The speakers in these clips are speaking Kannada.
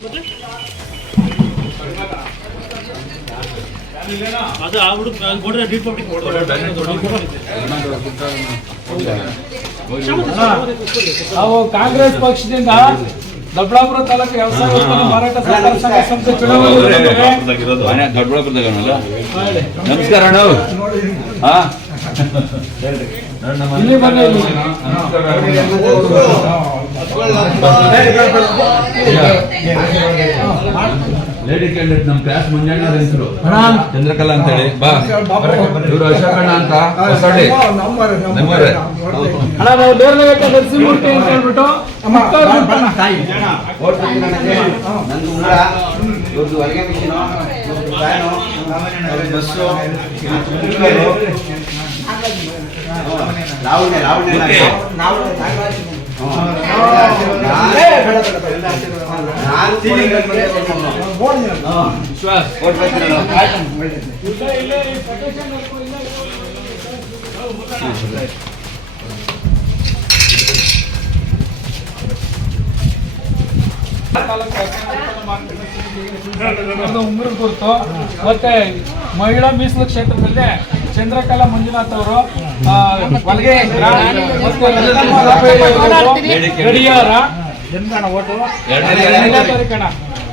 ಅದು ಡೀಟ್ ಪಬ್ಲಿಕ್ ನಾವು ಕಾಂಗ್ರೆಸ್ ಪಕ್ಷದಿಂದ ದೊಡ್ಡಬಳ್ಳಾಪುರ ತಾಲೂಕು ವ್ಯವಸಾಯ ಉತ್ಪನ್ನ ಮಾರಾಟ ಸಹಕಾರ ಸಂಘ ಸಂಸ್ಥೆ ಚುನಾವಣೆ ನಮಸ್ಕಾರ ಅಣ್ಣ ಹಾ? ಇಲ್ಲಿ ಬನ್ನಿ. ಲೇಡಿ ಕ್ಯಾಂಡಿಡೇಟ್ ನಮ್ಮ ಕ್ಲಾಸ್ ಮಂಜಣ್ಣ ಹೆಸರು ಚಂದ್ರಕಲಾ ಅಂತ ಹೇಳಿ ಬಾ. ಇವರು ಅಶೋಕಣ್ಣ ಅಂತ. ನಾವು ದೇವರಘಟ್ಟ ನರಸಿಂಹಮೂರ್ತಿ ಅಂತ ಹೇಳ್ಬಿಟ್ಟು. ನಂದು ಇವ್ರದ್ದು ಮಿಷಿನು ಇವ್ರದ್ದು ಬಸ್ಸು ಲಾವಣ್ಯ ಲಾವಣ್ಯ ವಿಶ್ವಾಸ್. ಕುರಿತು ಮತ್ತೆ ಮಹಿಳಾ ಮೀಸಲು ಕ್ಷೇತ್ರದಲ್ಲಿ ಚಂದ್ರಕಲಾ ಮಂಜುನಾಥ್ ಅವರು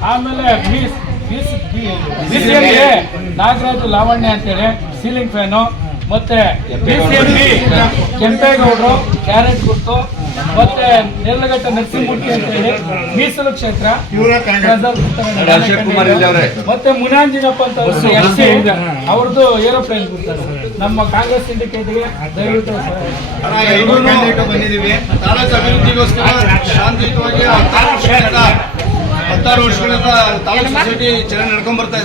ಆಮೇಲೆ ನಾಗರಾಜು ಲಾವಣ್ಯ ಅಂತೇಳಿ ಸೀಲಿಂಗ್ ಫ್ಯಾನು ಮತ್ತೆ ಕೆಂಪೇಗೌಡರು ಕ್ಯಾರೆಟ್ ಗುರ್ತು ಮತ್ತೆ ನೆಲ್ಲಘಟ್ಟ ನರಸಿಂಹಮೂರ್ತಿ ಅಂತ ಹೇಳಿ ಮೀಸಲು ಕ್ಷೇತ್ರ. ಮತ್ತೆ ಮುನಾಂಜಿನಪ್ಪ ಅಂತ ಅವ್ರದ್ದು ಏರೋಪ್ಲೇನ್ ಗುರ್ತಾರೆ ನಮ್ಮ ಕಾಂಗ್ರೆಸ್ ಸಿಂಡಿಕೇಟ್ಗೆ ದಯವಿಟ್ಟು ಸಹಾಯ ಬಂದಿದ್ದೀವಿ. ತಾಲೂಕು ಅಭಿವೃದ್ಧಿಗೋಸ್ಕರ ಶಾಂತಿಯುತವಾಗಿ ಹತ್ತಾರು ವರ್ಷಗಳಿಂದ ಹತ್ತಾರು ವರ್ಷಗಳಿಂದ ತಾಲೂಕು ಸೊಸೈಟಿ ಚೆನ್ನಾಗಿ ನಡ್ಕೊಂಡ್ ಬರ್ತಾ ಇದೆ.